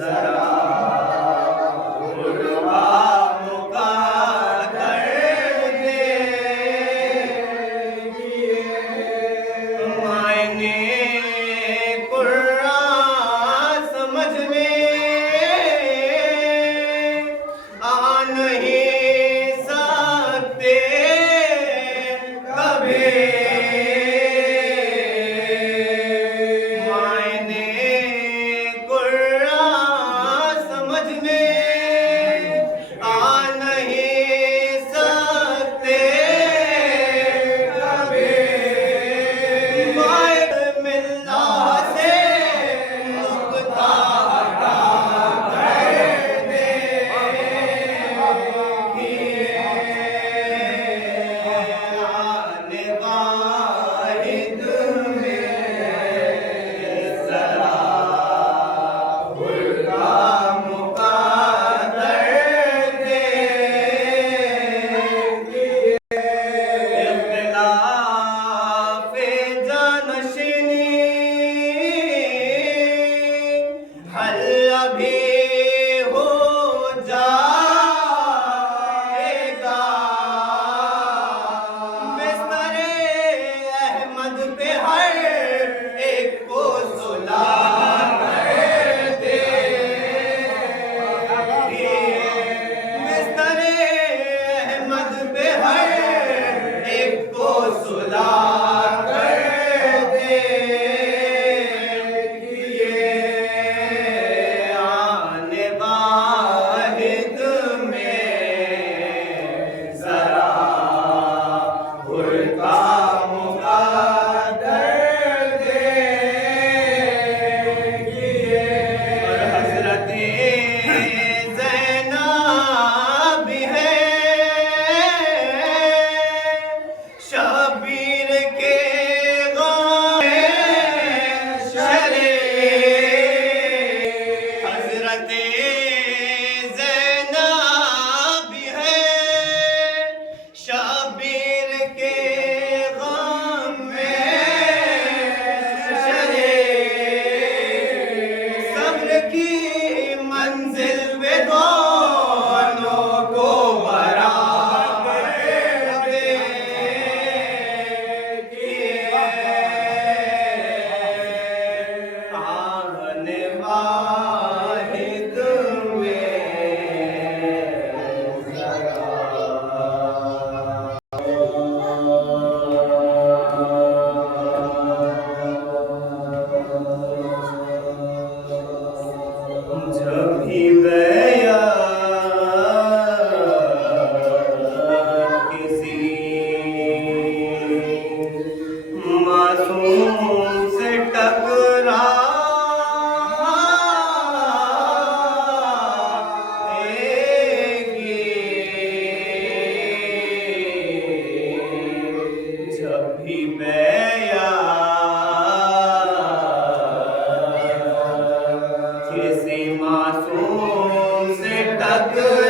जरा जभी मैं किसी मासूम से टकराएंगे, जब भी मैं किसी मासूम से टकराएंगे,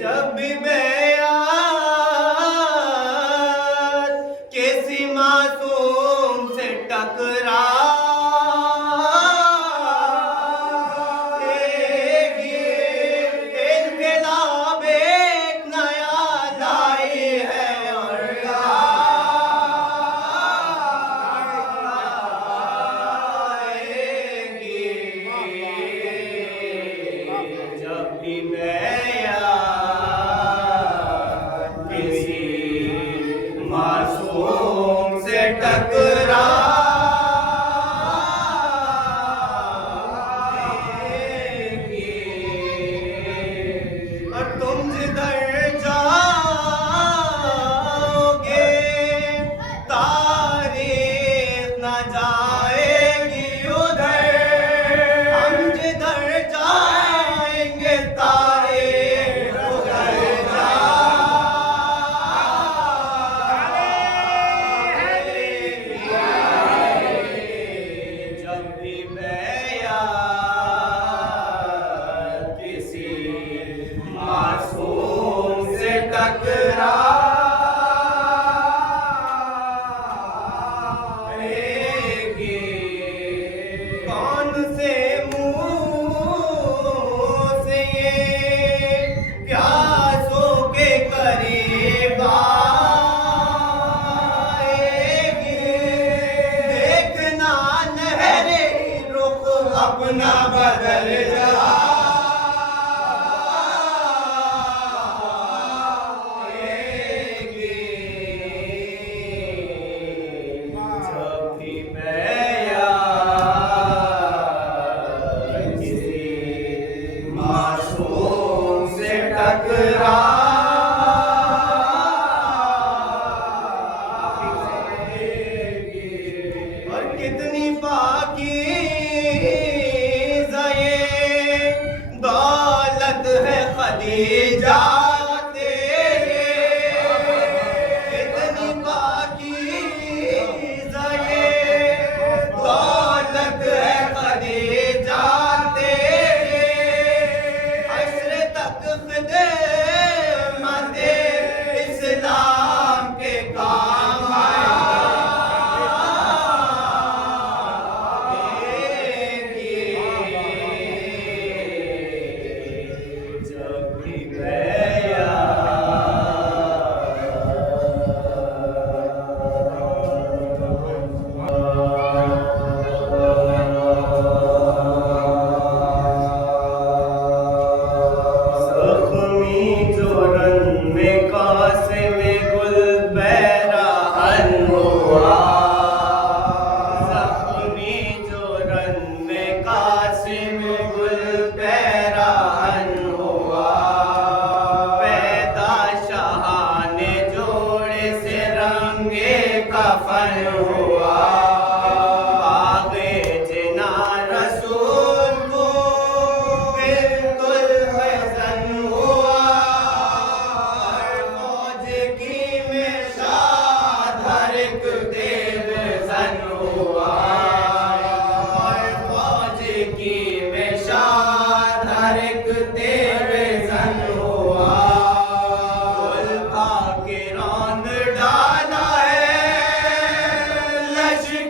जब भी मैं किसी मासूम से टकराएंगे, इनकलाब एक नया लाई है और जब भी मैं किसी मासूम से टकराएंगे, और तुम जिधर जाओगे तारीख न जाएगी उधर, हम जिधर जाएंगे तारीख उधर जाएगी। जब भी मैं किसी मासूम से टकराएंगे, कौन से मुंह से ये प्यासों के करीब आएंगे, देखना नहरे रुख अपना बदल जब भी मैं किसी मासूम से टकराएंगे, और कितनी पाकीज़ा ये दौलत है खदीजा तेरे, कितनी पाकीज़ा ये दौलत है खदीजा तेरे, हश्र तक ख़िदमत इस्लाम के काम आएंगी, जब भी मैं ज़ख्मी जोरन में कासे में गुल बैराहन हुआ, ज़ख्मी जोरन में कासे में गुल बैराहन हुआ, पैदा शाहाने जोड़े से रंगे कफन हुआ, आगे जिना रसूल को बिल्कुल फैज़न हुआ, और मौज की में शाद हर एक देवज़न हुआ, और मौज की में शाद हर एक देवज़न हुआ, गुल खा के रौंद डाला है लश्कर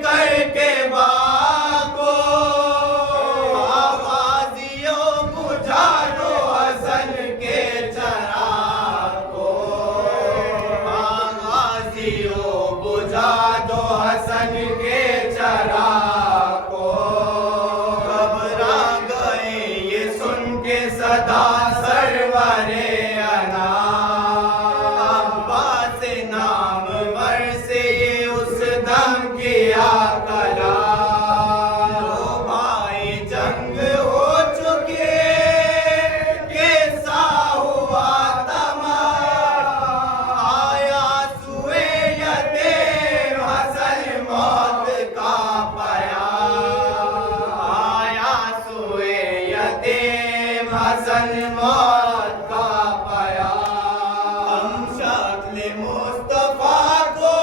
मुस्तफा को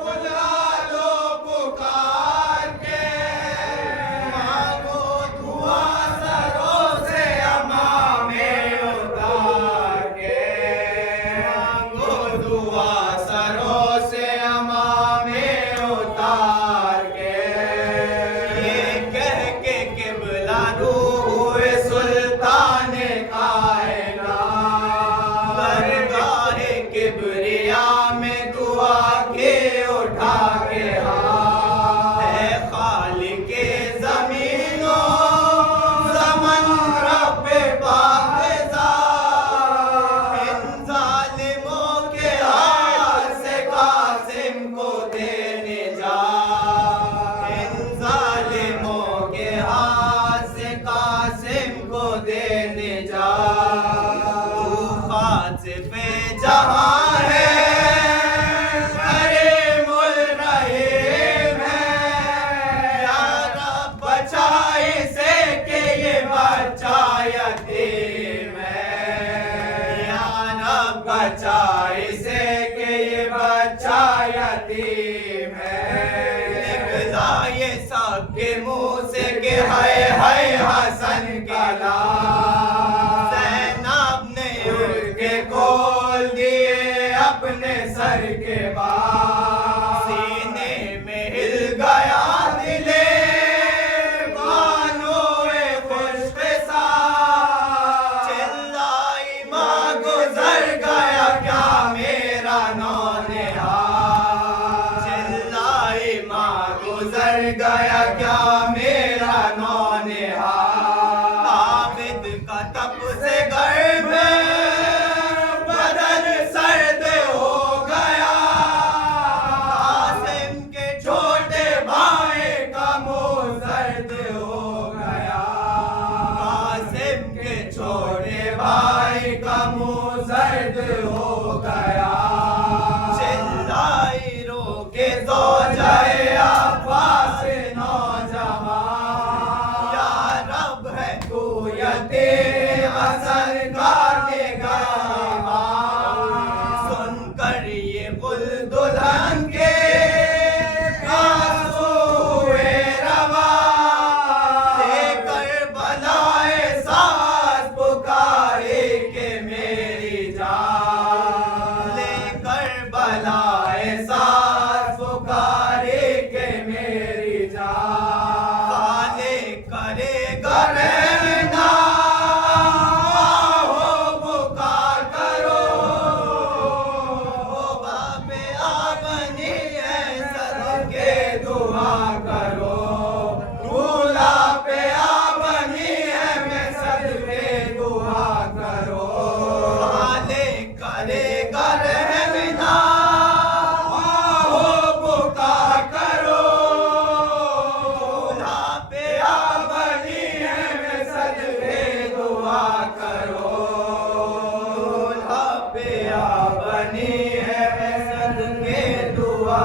बुला लो पुकार के, मांगो दुआ सरों से अमामे उतार के, मांगो दुआ सरों से अमामे उतार के। ये कह के किबला हुए सुल्तान कायनात, दरगाहे किबरिया में दुआ के उठा के हाथ, है खालिके ज़मीनो ज़मन रब्बे पाक़िज़ात, इन ज़ालिमों के हाथ से कासिम को दे निजात, इन ज़ालिमों के हाथ से कासिम को दे निजात। तू खासिफ़े जहां है, करीमुल रहीम है, या रब बचा इसे कि ये बच्चा यतीम है, या रब बचा इसे कि ये बच्चा यतीम है। निकला ये सबके मुंह से कि हाय हाय हसन का लाल, ज़ैनब ने उनके खोल दिए अपने सर के बाल, सीने में हिल गया दिले बानोए खुशकिसा, चिल्लाई माँ गुजर गया क्या मेरा नौनिहाल, चिल्लाई माँ गुजर गया क्या मेरा नौनिहाल। आबिद का तप से गर्भ बदन सर्द हो गया, कासिम के छोटे भाई का मुंह सर्द हो गया, कासिम के छोटे भाई का मुंह सर्द हो गया। चिल्लाई रो के ज़ौजाए अब्बास नौजवान, या रब है तू यतीम असर काटे गरीबान, सुनकर ये गुल दुल्हन के आंसू हुए रवा, लेकर बलाए सास पुकारे के मेरी जान, लेकर बलाए सास पुकारे के मेरी जान। खाले करेगा रहना हो पुकार करो, ओ बापे आबनी है सदके दुआ करो, दूल्हा पे आबनी है मैं सदके दुआ करो। खाले करेगा रहना हो पुकार करो, दूल्हा पे आबनी है मैं सदके दुआ करो, दूल्हा पे आबनी है मैं सदके दुआ